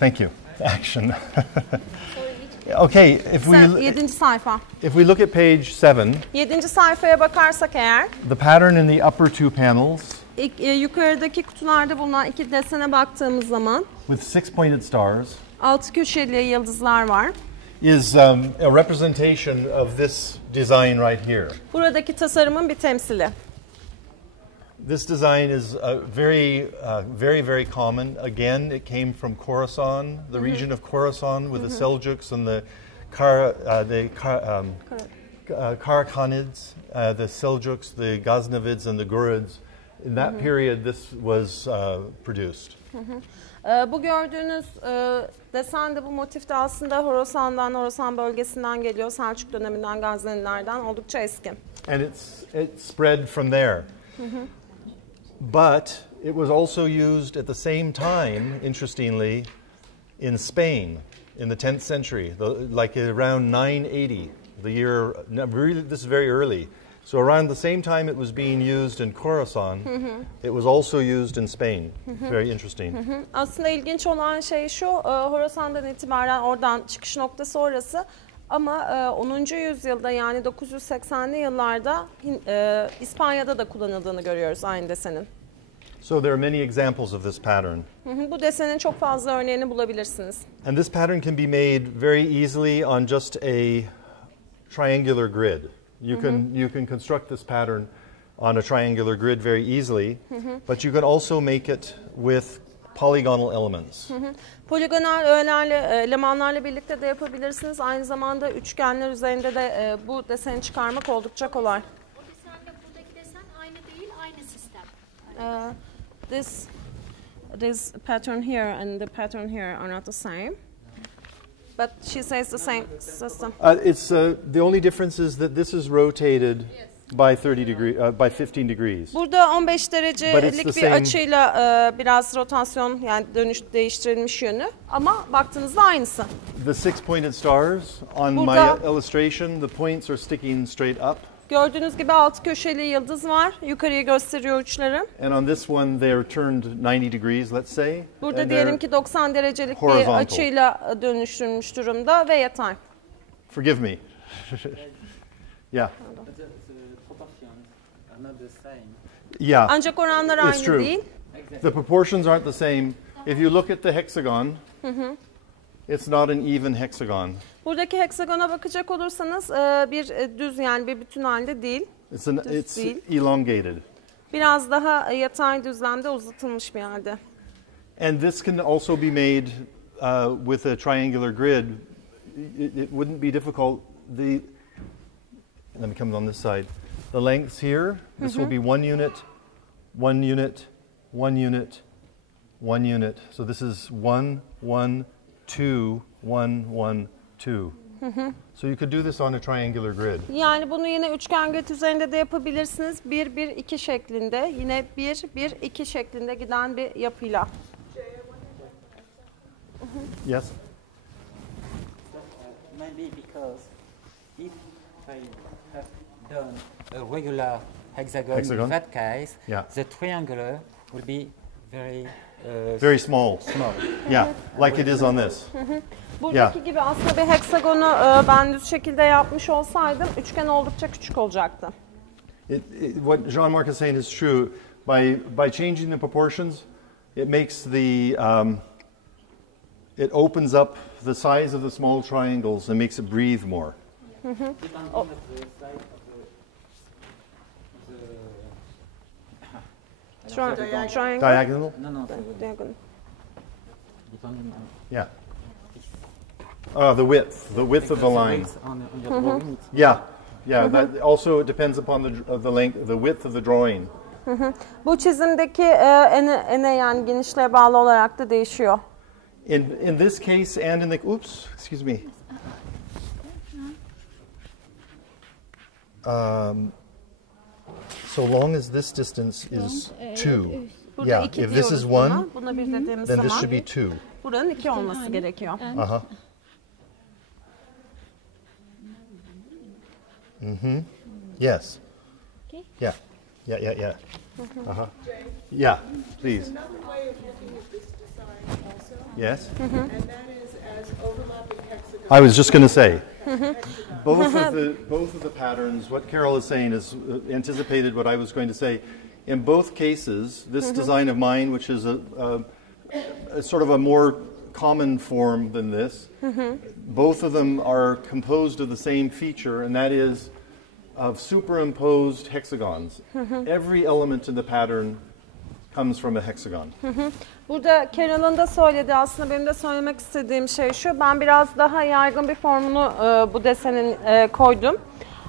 Thank you. Action. Okay, Yedinci sayfa. if we look at page 7, Yedinci sayfaya bakarsak eğer, the pattern in the upper two panels yukarıdaki kutularda bulunan iki desene baktığımız zaman with 6 pointed stars 6 köşeli yıldızlar var. is a representation of this design right here. Buradaki tasarımın bir temsili. This design is very common. Again, it came from Khorasan, the region of Khorasan, with the Seljuks and the Karakhanids, the Seljuks, the Ghaznavids, and the Ghurids. In that period, this was produced. Bu gördüğünüz desen de bu motif de aslında Horasan bölgesinden geliyor. Selçuk döneminden, Gaznelilerden oldukça eski. And it spread from there. But it was also used at the same time, interestingly, in Spain in the 10th century, like around 980, the year, really, this is very early. So around the same time it was being used in Khorasan, it was also used in Spain. Very interesting. Aslında ilginç olan şey şu, Horasan'dan itibaren oradan çıkış noktası orası. Ama 10. yüzyılda yani 980'li yıllarda İspanya'da da kullanıldığını görüyoruz aynı desenin. So there are many examples of this pattern. Bu desenin çok fazla örneğini bulabilirsiniz. And this pattern can be made very easily on just a triangular grid. You can construct this pattern on a triangular grid very easily, but you can also make it with polygonal elements. Poligonal elemanlarla birlikte de yapabilirsiniz. Aynı zamanda üçgenler üzerinde de bu deseni çıkarmak oldukça kolay. O desenle buradaki desen aynı değil, aynı sistem. This pattern here and the pattern here are not the same. But she says the same system. The only difference is that this is rotated by 15 degrees. Burada 15 derecelik bir açıyla biraz rotasyon yani dönüş değiştirilmiş yönü ama baktığınızda aynısı. The 6 pointed stars on my illustration, the points are sticking straight up. Gördüğünüz gibi 6 köşeli yıldız var. Yukarıya gösteriyor uçları. And on this one they are turned 90 degrees, let's say. Burada diyelim ki 90 derecelik bir açıyla dönüştürülmüş durumda ve yatay. Forgive me. Yeah. Yeah. Ancak oranlar aynı değil. The proportions aren't the same. If you look at the hexagon, it's not an even hexagon. Buradaki heksagona bakacak olursanız bir düz yani bir bütün halde değil. It's elongated. Biraz daha yatay düzlemde uzatılmış bir halde. And this can also be made with a triangular grid. It wouldn't be difficult. Let me come on this side. The lengths here, this will be 1 unit, 1 unit, 1 unit, 1 unit. So this is 1, 1, 2, 1, 1, 2. So you could do this on a triangular grid. Yani bunu yine üçgen grid üzerinde de yapabilirsiniz. 1, 1, 2 şeklinde. Yine 1, 1, 2 şeklinde giden bir yapıyla. Yes? Maybe because if I have done a regular hexagon. In that case, the triangular will be very small. Yeah, like it is on this. Buradaki gibi aslında bir heksagonu ben düz şekilde yapmış olsaydım üçgen oldukça küçük olacaktı. What Jean-Marc is saying is true. By changing the proportions, it makes it opens up the size of the small triangles and makes it breathe more. Triangle? Diagonal? No. Diagonal. Yeah. The width of the line. Yeah. That also depends upon the length, the width of the drawing. Bu çizimdeki ene yani genişliğe bağlı olarak da değişiyor. In this case and in the excuse me. So long as this distance is 2. Yeah, if this is 1, then this should be 2. Buranın 2 olması gerekiyor. Yes. Okay. Yeah. Yeah, please. Another way of looking at this design also. Yes? And that is as overlapping hexagons. I was just going to say, both of the patterns, what Carol is saying is anticipated what I was going to say. In both cases, this design of mine, which is a sort of a more common form than this, both of them are composed of the same feature, and that is of superimposed hexagons. Every element in the pattern comes from a hexagon. Burada Carol'ın da söylediği, aslında benim de söylemek istediğim şey şu. Ben biraz daha yaygın bir formunu bu desenin koydum.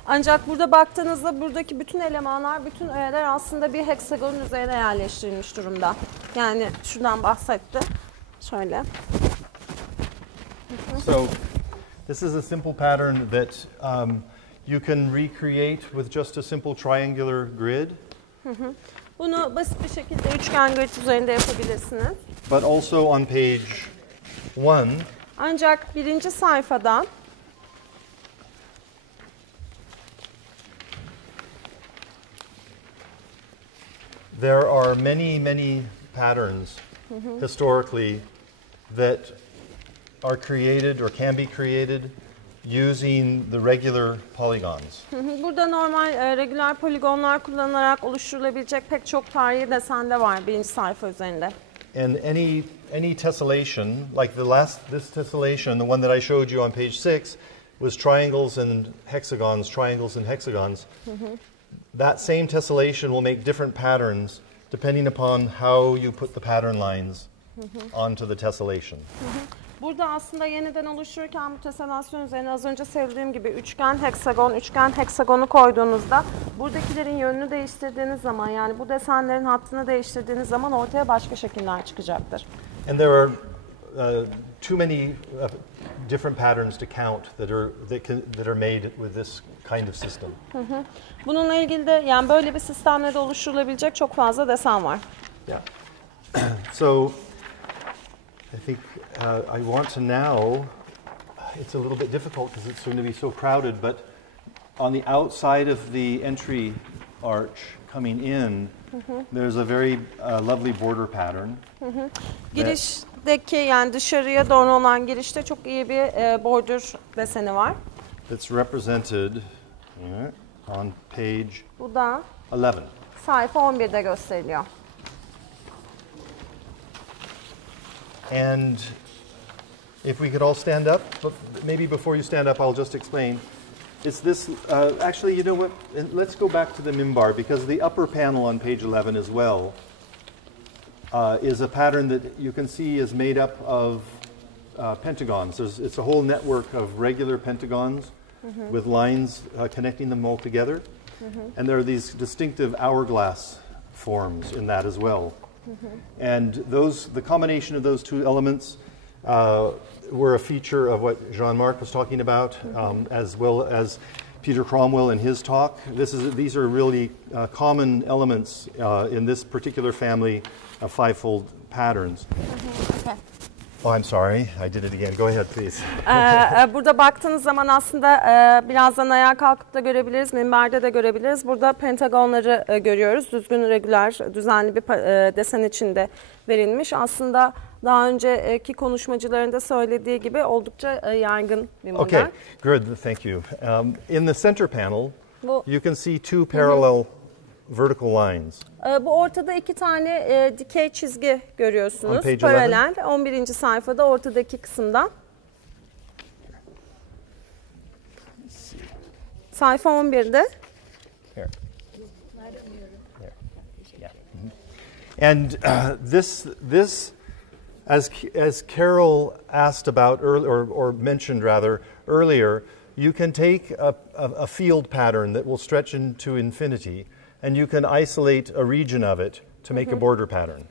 Ancak burada baktığınızda buradaki bütün elemanlar, bütün öğeler aslında bir heksagonun üzerine yerleştirilmiş durumda. Yani şuradan bahsetti. Şöyle. So, this is a simple pattern that you can recreate with just a simple triangular grid. Bunu basit bir şekilde üçgen grid üzerinde yapabilirsiniz. But also on page 1, Ancak birinci sayfada there are many patterns historically that are created or can be created using the regular polygons. Burada normal regüler poligonlar kullanılarak oluşturulabilecek pek çok tarihi desen de var birinci sayfa üzerinde. And any tessellation, like this tessellation, the one that I showed you on page 6, was triangles and hexagons, triangles and hexagons. That same tessellation will make different patterns depending upon how you put the pattern lines onto the tessellation. Burada aslında yeniden oluştururken bu teselasyon üzerine az önce söylediğim gibi üçgen heksagonu koyduğunuzda buradakilerin yönünü değiştirdiğiniz zaman, yani bu desenlerin hattını değiştirdiğiniz zaman ortaya başka şekiller çıkacaktır. And there are too many different patterns to count that are made with this kind of system. Bununla ilgili de yani böyle bir sistemle de oluşturulabilecek çok fazla desen var. Yeah. So I think I want to now, it's a little bit difficult because it's going to be so crowded, but on the outside of the entry arch coming in, there's a very lovely border pattern. Girişteki, yani dışarıya doğru olan girişte çok iyi bir bordür deseni var. It's represented on page Bu da 11. sayfa 11'de gösteriliyor. And if we could all stand up, but maybe before you stand up, I'll just explain. It's this, actually, you know what, let's go back to the mimbar, because the upper panel on page 11 as well is a pattern that you can see is made up of pentagons. It's a whole network of regular pentagons with lines connecting them all together. And there are these distinctive hourglass forms in that as well. And the combination of those two elements were a feature of what Jean-Marc was talking about, as well as Peter Cromwell in his talk. These are really common elements in this particular family of fivefold patterns. Okay. Oh, I'm sorry, I did it again. Go ahead, please. Burada baktığınız zaman aslında birazdan ayağa kalkıp da görebiliriz, minberde de görebiliriz. Burada pentagonları görüyoruz. Düzgün, regüler, düzenli bir desen içinde verilmiş. Aslında daha önceki konuşmacıların da söylediği gibi oldukça yaygın bir model. Okay, good, thank you. In the center panel, you can see two parallel vertical lines. Bu ortada iki tane dikey çizgi görüyorsunuz. On Paralel. 11. sayfada ortadaki kısımdan. Sayfa 11'de. Here. Yeah. And this, as Carol asked about or mentioned rather earlier, you can take a field pattern that will stretch into infinity, and you can isolate a region of it to make a border pattern.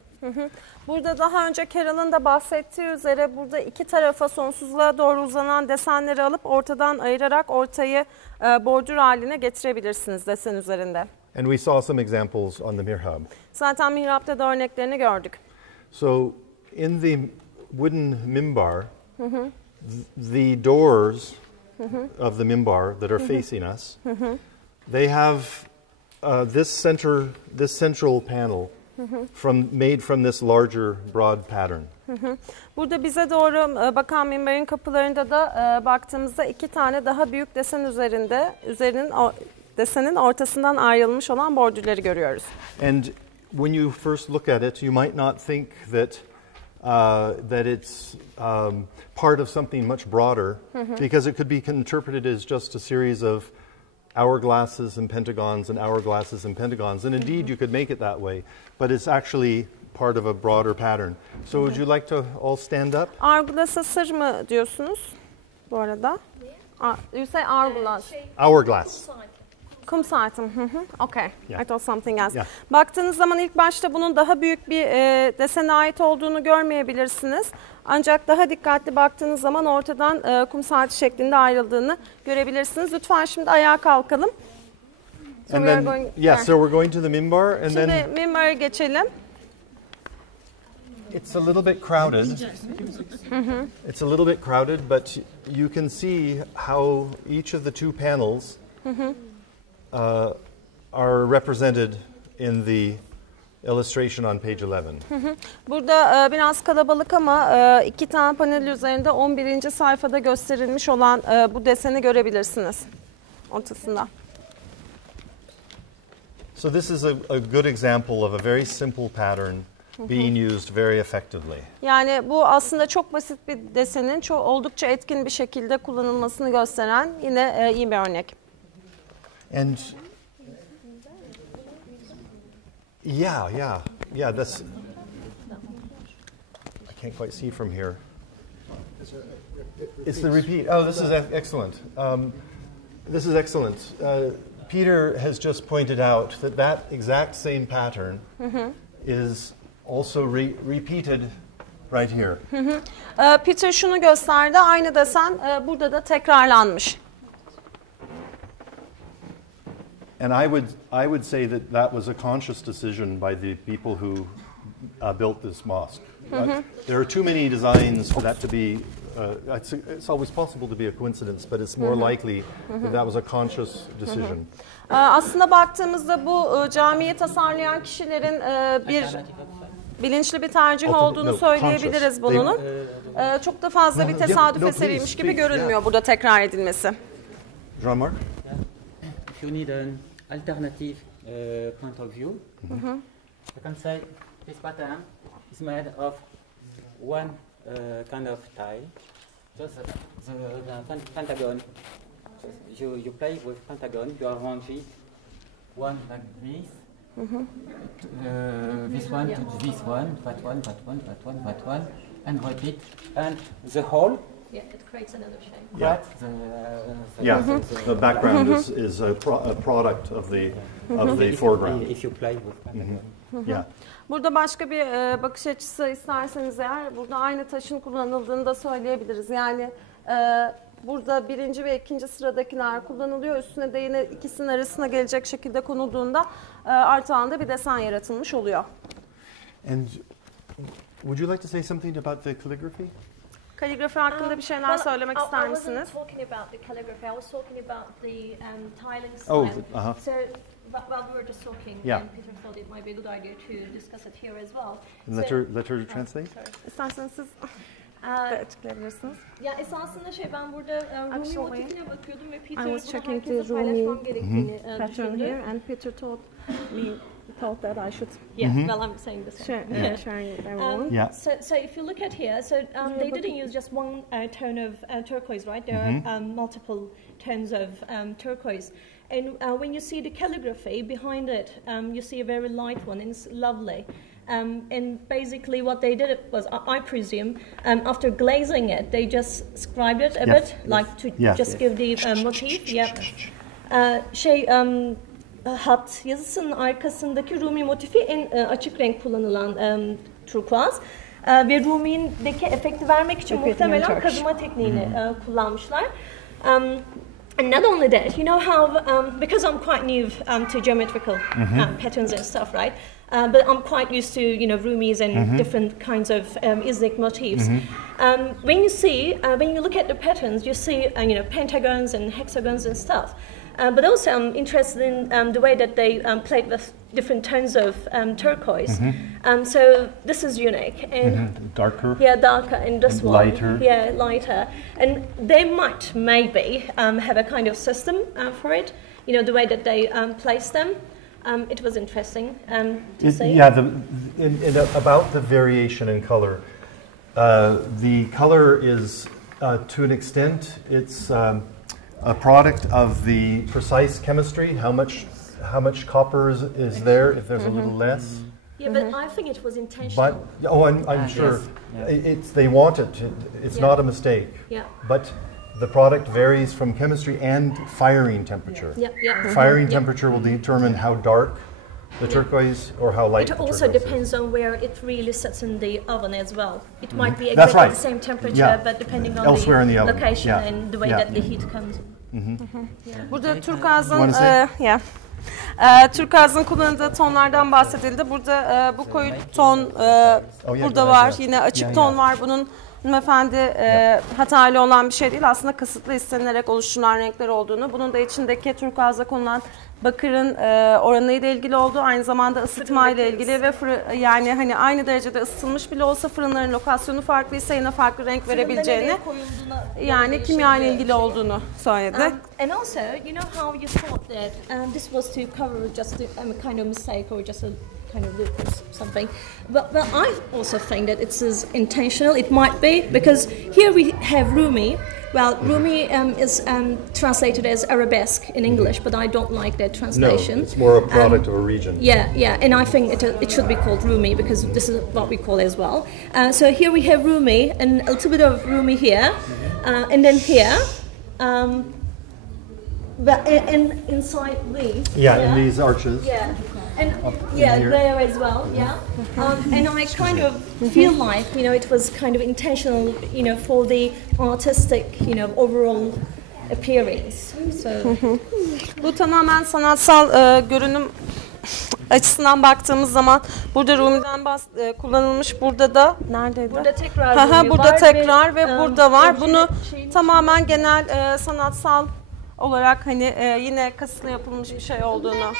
Burada daha önce Carol'ın da bahsettiği üzere burada iki tarafa sonsuzluğa doğru uzanan desenleri alıp ortadan ayırarak ortayı bordür haline getirebilirsiniz desen üzerinde. And we saw some examples on the mihrab. Zaten mihrapta da örneklerini gördük. So in the wooden mimbar, the doors of the mimbar that are facing us, they have this central panel made from this larger broad pattern. Burada bize doğru bakan minberin kapılarında da baktığımızda 2 tane daha büyük desen desenin ortasından ayrılmış olan bordürleri görüyoruz. And when you first look at it, you might not think that it's part of something much broader, because it could be interpreted as just a series of hourglasses and pentagons and hourglasses and pentagons. And indeed, you could make it that way, but it's actually part of a broader pattern. So would you like to all stand up? Hourglass'a sır mı diyorsunuz bu arada? You say hourglass. Hourglass. Kum saati. Okay. Yeah. I thought something else. Yeah. Baktığınız zaman ilk başta bunun daha büyük bir desene ait olduğunu görmeyebilirsiniz. Ancak daha dikkatli baktığınız zaman ortadan kum saati şeklinde ayrıldığını görebilirsiniz. Lütfen şimdi ayağa kalkalım. So and then, so we're going to the minbar, and şimdi then minbara geçelim. It's a little bit crowded. It's a little bit crowded, but you can see how each of the 2 panels are represented in the illustration on page 11. Burada biraz kalabalık ama 2 tane panel üzerinde 11. sayfada gösterilmiş olan bu deseni görebilirsiniz ortasında. So this is a good example of a very simple pattern being used very effectively. Yani bu aslında çok basit bir desenin oldukça etkin bir şekilde kullanılmasını gösteren yine iyi bir örnek. And yeah, that's, I can't quite see from here. It's the repeat. Oh, this is excellent. This is excellent. Peter has just pointed out that exact same pattern is also repeated right here. Peter şunu gösterdi, aynı desen burada da tekrarlanmış. And I would say that was a conscious decision by the people who built this mosque. There are too many designs for that to be. It's always possible to be a coincidence, but it's more likely that was a conscious decision. Aslında baktığımızda bu camiyi tasarlayan kişilerin bilinçli bir tercih olduğunu söyleyebiliriz bunun. Çok da fazla bir tesadüf eseriymiş gibi görünmüyor burada tekrar edilmesi. Jean-Marc? If you need an alternative point of view, I can say this pattern is made of one kind of tile, just the pentagon. You play with pentagon, you arrange it one like this, this one to this one, that one, that one, that one, that one, and repeat, and the whole. Yeah, it creates another shape. Yeah, the background is a product of the foreground. If you play with pentagon. Yeah. Burada başka bir bakış açısı isterseniz eğer, burada aynı taşın kullanıldığını da söyleyebiliriz. Yani burada 1. ve 2. sıradakiler kullanılıyor. Üstüne de yine ikisinin arasına gelecek şekilde konulduğunda artı anda bir desen yaratılmış oluyor. And would you like to say something about the calligraphy? Kaligrafi hakkında bir şeyler söylemek ister misiniz? I wasn't talking about the calligraphy. I was talking about the tiling style. Oh, So, while we were just talking, Yeah. Peter thought it might be a good idea to discuss it here as well. Let her translate. Sorry. İsterseniz siz de açıklayabilirsiniz. Ya esasında ben burada Rumi motifine bakıyordum ve Peter I was checking herkese the Rumi paylaşmam gerektiğini pattern düşündü. here, and Peter told that I should Well, I'm saying this. sharing it everyone. Yeah. So if you look at here, they didn't use just one tone of turquoise, right? There are multiple tones of turquoise. And when you see the calligraphy behind it, you see a very light one, and it's lovely. And basically what they did was, I presume, after glazing it, they just scribed it a bit, like to just give the motif. Hat yazısının arkasındaki Rumi motifi en açık renk kullanılan turkuaz. Ve Rumi'deki efekti vermek için muhtemelen kazıma tekniğini kullanmışlar. And not only that, you know how, because I'm quite new to geometrical patterns and stuff, right? But I'm quite used to, Rumis and different kinds of Islamic motifs. When you look at the patterns, you see, pentagons and hexagons and stuff. But also I'm interested in the way that they played with different tones of turquoise. So this is unique. And Darker. yeah, darker, and this And one, lighter. yeah, lighter. And they might maybe have a kind of system for it. You know, the way that they place them. It was interesting to see. Yeah, about the variation in color. The color is, to an extent, it's a product of the precise chemistry. How much copper is there if there's a little less. Yeah, but I think it was intentional. But I'm sure yes. they want it. It's not a mistake. Yeah. But the product varies from chemistry and firing temperature. Yeah, yeah. Firing temperature will determine how dark the turquoise or how light It the also turquoise depends on where it really sits in the oven as well. It might be That's exactly right. the same temperature, Yeah. but depending on Elsewhere in the oven. location Yeah. and the way Yeah. that the heat comes. Burada turkuazın You wanna turkuazın kullanıldığı tonlardan bahsedildi. Burada bu koyu ton burada var. Yine açık ton var. Bunun hanımefendi hatalı olan bir şey değil. Aslında kasıtlı istenilerek oluşturulan renkler olduğunu. Bunun da içindeki turkuazda konulan bakırın oranıyla ilgili olduğu, aynı zamanda ısıtmayla ilgili ve yani hani aynı derecede ısıtılmış bile olsa fırınların lokasyonu farklıysa yine farklı renk verebileceğini, yani kimya ile ilgili olduğunu söyledi. And also, you know how you thought that this was to cover just a kind of mistake or just a kind of loop or something. But I also think that it's as intentional. It might be because here we have Rumi. Well, Rumi is translated as arabesque in English, but I don't like that translation. No, it's more a product of a region. Yeah, and I think it should be called Rumi because this is what we call as well. So here we have Rumi and a little bit of Rumi here, and then here. But inside these. Yeah, in these arches. Yeah. And here. there as well, yeah. And I kind of feel like, you know, it was kind of intentional, you know, for the artistic, you know, overall appearance. So. Bu tamamen sanatsal görünüm açısından baktığımız zaman burada Rumi'den kullanılmış, burada da neredeydi? Burada tekrar Rumi burada var tekrar ve burada var. Bunu şeyin tamamen genel sanatsal olarak hani yine kasıtlı yapılmış bir şey olduğunu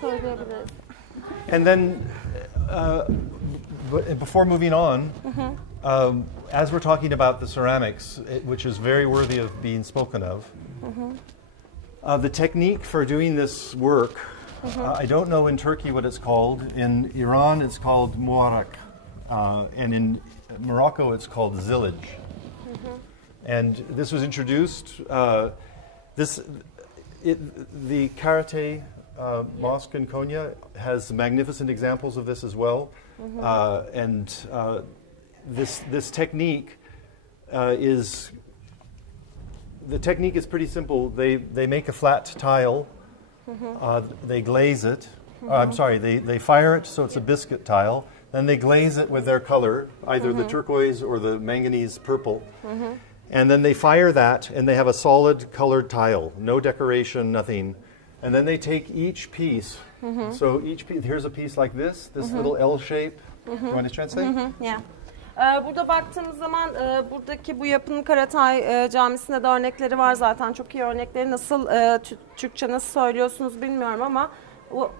söyleyebiliriz. And then, before moving on, as we're talking about the ceramics, which is very worthy of being spoken of, the technique for doing this work, I don't know in Turkey what it's called. In Iran, it's called muarak, and in Morocco, it's called zillage. And this was introduced. The Karate mosque in Konya has magnificent examples of this as well, and this technique is pretty simple. They make a flat tile, they glaze it. I'm sorry, they fire it so it's a biscuit tile. Then they glaze it with their color, either the turquoise or the manganese purple. And then they fire that, and they have a solid colored tile, no decoration, nothing. And then they take each piece. So each piece, here's a piece like this little L shape. You want to translate? Yeah. Burada baktığımız zaman buradaki bu yapının Karatay Camisi'nde de örnekleri var zaten. Çok iyi örnekleri. Nasıl Türkçe nasıl söylüyorsunuz bilmiyorum ama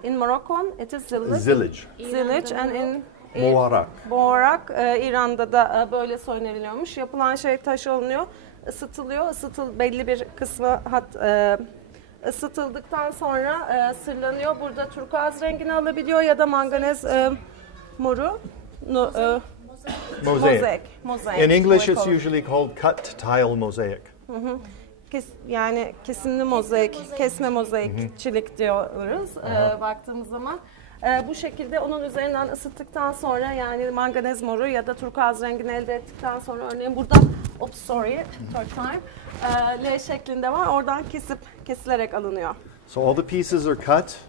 in Moroccan it is zillage. Zillage and in Muarak. Muarak İran'da da böyle söyleniliyormuş. Yapılan şey taş alınıyor, ısıtılıyor. Belli bir kısmı ısıtıldıktan sonra sırlanıyor. Burada turkuaz rengini alabiliyor ya da manganez moru. Mosaic. Mosaic. In English, it's usually called cut tile mosaic. Yani kesimli mozaik, kesme mozaikçilik diyoruz baktığımız zaman. Bu şekilde onun üzerinden ısıttıktan sonra, yani manganez moru ya da turkuaz rengini elde ettikten sonra, örneğin burada L şeklinde var. Oradan kesilerek alınıyor. So all the pieces are cut,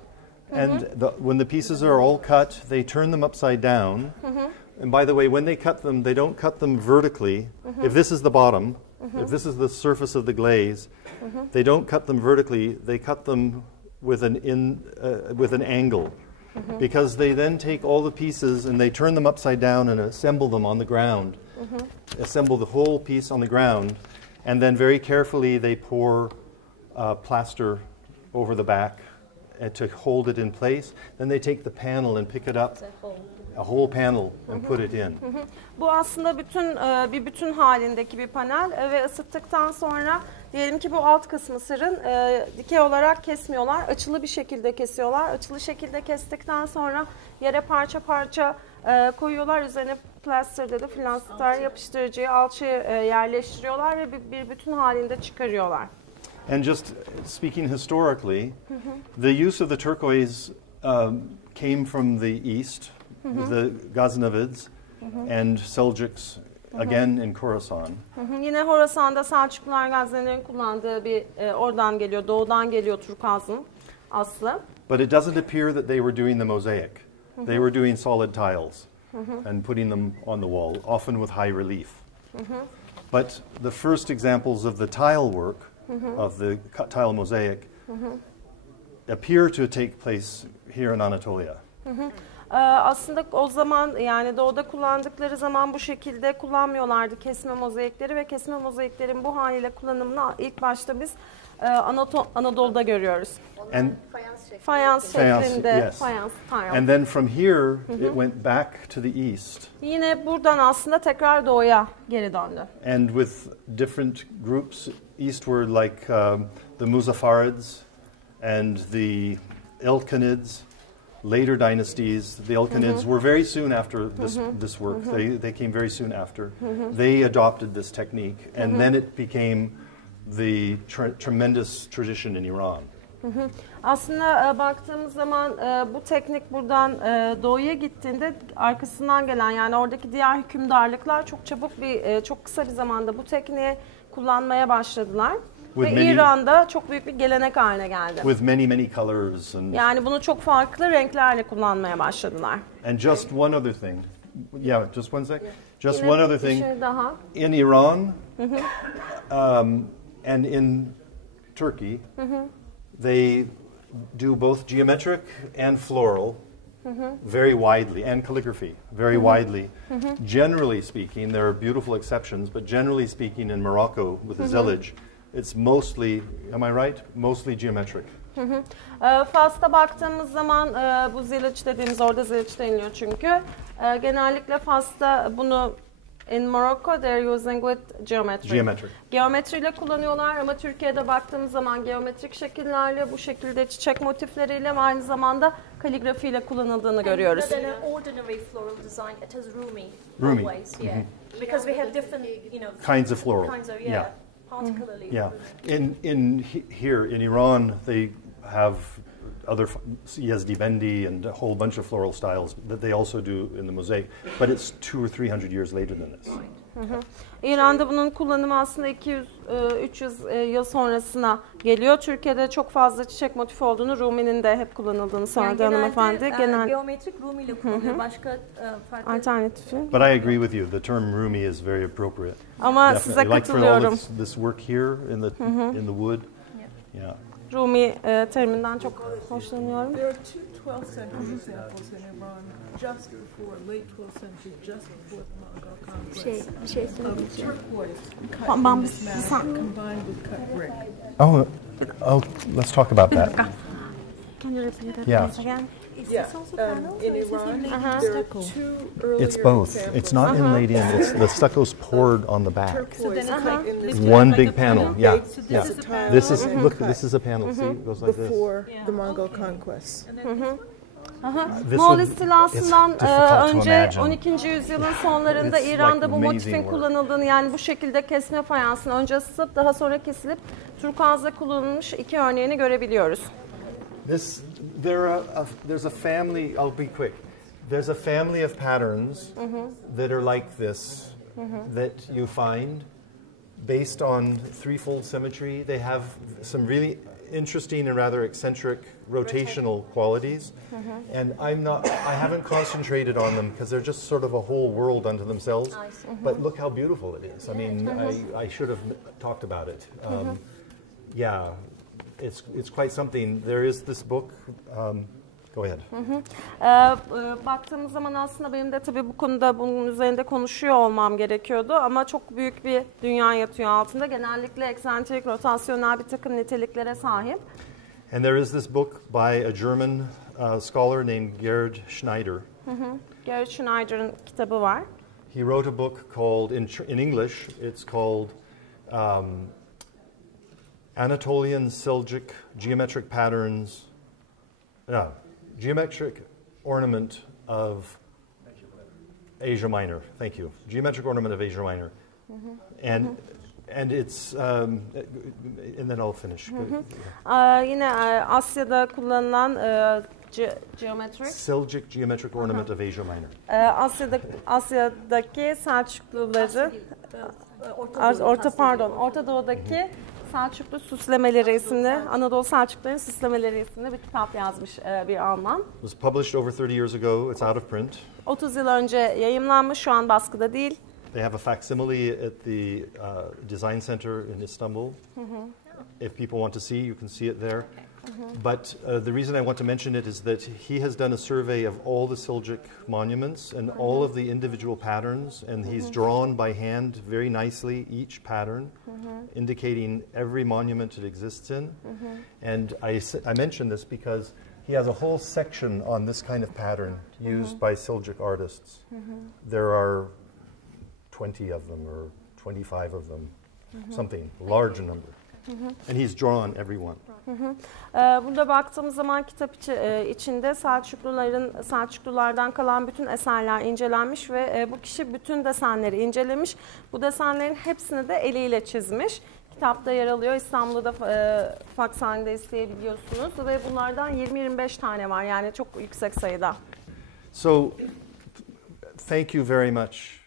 and when the pieces are all cut, they turn them upside down. And by the way, when they cut them, they don't cut them vertically. If this is the bottom, if this is the surface of the glaze, they don't cut them vertically. They cut them with an angle. Because they then take all the pieces and they turn them upside down and assemble them on the ground. Assemble the whole piece on the ground, and then very carefully they pour plaster over the back to hold it in place. Then they take the panel and pick it up, a whole panel, and put it in. Bu aslında bir bütün halindeki bir panel ve ısıttıktan sonra diyelim ki bu alt kısmı sırın dikey olarak kesmiyorlar. Açılı bir şekilde kesiyorlar. Açılı şekilde kestikten sonra yere parça parça koyuyorlar. Üzerine plaster dedi, flanster yapıştırıcıyı alçıya yerleştiriyorlar ve bir bütün halinde çıkarıyorlar. And just speaking historically, the use of the turquoise came from the east, the Ghaznavids and Seljuks, again in Khorasan. Yine Horasan'da Selçuklular Gaznelilerin kullandığı oradan geliyor, doğudan geliyor turkuazın aslı. But it doesn't appear that they were doing the mosaic. They were doing solid tiles and putting them on the wall, often with high relief. But the first examples of the tile work, of the tile mosaic, appear to take place here in Anatolia. Aslında o zaman yani doğuda kullandıkları zaman bu şekilde kullanmıyorlardı kesme mozaikleri ve kesme mozaiklerin bu haliyle kullanımını ilk başta biz Anadolu'da görüyoruz. And Fayans şeklinde, yes. fayans tile. And then from here it went back to the east. Yine buradan aslında tekrar doğuya geri döndü. And with different groups eastward, like the Muzaffarids and the Ilkhanids, later dynasties. The Ilkhanids were very soon after this work. They came very soon after. They adopted this technique, and then it became the tremendous tradition in Iran. Aslında baktığımız zaman bu teknik buradan doğuya gittiğinde arkasından gelen yani oradaki diğer hükümdarlıklar çok çabuk çok kısa bir zamanda bu tekniği kullanmaya başladılar. Ve İran'da çok büyük bir gelenek haline geldi. With many colors and yani bunu çok farklı renklerle kullanmaya başladılar. And just one other thing. Yeah, just one sec. Just one other thing. Bir şey daha. In Iran and in Turkey, they do both geometric and floral very widely, and calligraphy very widely. Generally speaking, there are beautiful exceptions, but generally speaking in Morocco with the zillage, it's mostly, am I right? Mostly geometric. Fas'ta baktığımız zaman bu zillage dediğimiz orada zillage deniliyor çünkü. Genellikle Fas'ta bunu in Morocco they're using with geometry. Geometriyle kullanıyorlar ama Türkiye'de baktığımız zaman geometrik şekillerle bu şekilde çiçek motifleriyle ve aynı zamanda kaligrafiyle kullanıldığını görüyoruz. Rather than ordinary floral design, it is Rumi. Always, yeah. Because we have different, Kinds of floral. Yeah. Particularly. Yeah. Here in Iran, they have other Yazdi Bendi and a whole bunch of floral styles that they also do in the mosaic, but it's 200 or 300 years later than this. İran'da bunun kullanımı aslında 200-300 yıl sonrasına geliyor. Türkiye'de çok fazla çiçek motifi olduğunu, Rumi'nin de hep kullanıldığını söyledi hanımefendi. Geometrik Rumi ile kullanılıyor. Başka farklı alternatifi. But I agree with you. The term Rumi is very appropriate. Ama Definitely. size katılıyorum. Like for all this work here in the wood. Yeah. Rumi teriminden çok hoşlanıyorum. There are two 12th century examples in Iran just before, late 12th century, just before the Mongol conquest. bir şey Of turquoise cut Tamam, in this manner, combined with cut brick. Oh, let's talk about that. Can you repeat that Yeah. once again? Yeah, in Iran, there are two earlier It's both. examples. It's not inlaid in. It's the stucco's poured on the back. Turquoise cut in this One big panel. Yeah. Yeah. is a tile This is and look. cut This is a panel. See, it goes like this. before the Mongol conquest. This Moğol would- istilasından it's difficult to önce imagine. 12. yüzyılın sonlarında It's İran'da like bu amazing motifin work. kullanıldığını yani bu şekilde kesme fayansını önce ısıtıp daha sonra kesilip turkuazda kullanılmış iki örneğini görebiliyoruz. There's a family. I'll be quick. There's a family of patterns that are like this that you find based on threefold symmetry. They have some really interesting and rather eccentric rotational qualities, and I haven't concentrated on them because they're just sort of a whole world unto themselves. But look how beautiful it is. I mean, I should have talked about it. Yeah, it's quite something. There is this book. Go ahead. Baktığımız zaman aslında benim de tabii bu konuda bunun üzerinde konuşuyor olmam gerekiyordu ama çok büyük bir dünya yatıyor altında. Genellikle eksantrik, rotasyonel bir takım niteliklere sahip. And there is this book by a German scholar named Gerd Schneider. Gerd Schneider'ın kitabı var. He wrote a book called, in English, it's called Anatolian Seljuk Geometric Patterns, Geometric Ornament of Asia Minor. Thank you. Geometric Ornament of Asia Minor. And it's, and then I'll finish. Yine Asya'da kullanılan geometric. Seljuk Geometric Ornament of Asia Minor. Asya'daki Selçukluları, Orta Doğu'daki Selçuklu süslemeleri isimli, Anadolu Selçukluların süslemeleri isimli bir kitap yazmış bir Alman. It was published over 30 years ago. It's out of print. 30 yıl önce yayımlanmış, şu an baskıda değil. They have a facsimile at the Design Center in Istanbul. If people want to see, you can see it there. But the reason I want to mention it is that he has done a survey of all the Seljuk monuments and all of the individual patterns, and he's drawn by hand very nicely each pattern, indicating every monument it exists in. And I mention this because he has a whole section on this kind of pattern used by Seljuk artists. There are 20 of them or 25 of them, something, large number. And he's drawn every one. Burada baktığımız zaman kitap içinde Selçuklulardan kalan bütün eserler incelenmiş ve bu kişi bütün desenleri incelemiş. Bu desenlerin hepsini de eliyle çizmiş. Kitapta yer alıyor. İstanbul'da faks halinde isteyebiliyorsunuz ve bunlardan 20-25 tane var. Yani çok yüksek sayıda. So, thank you very much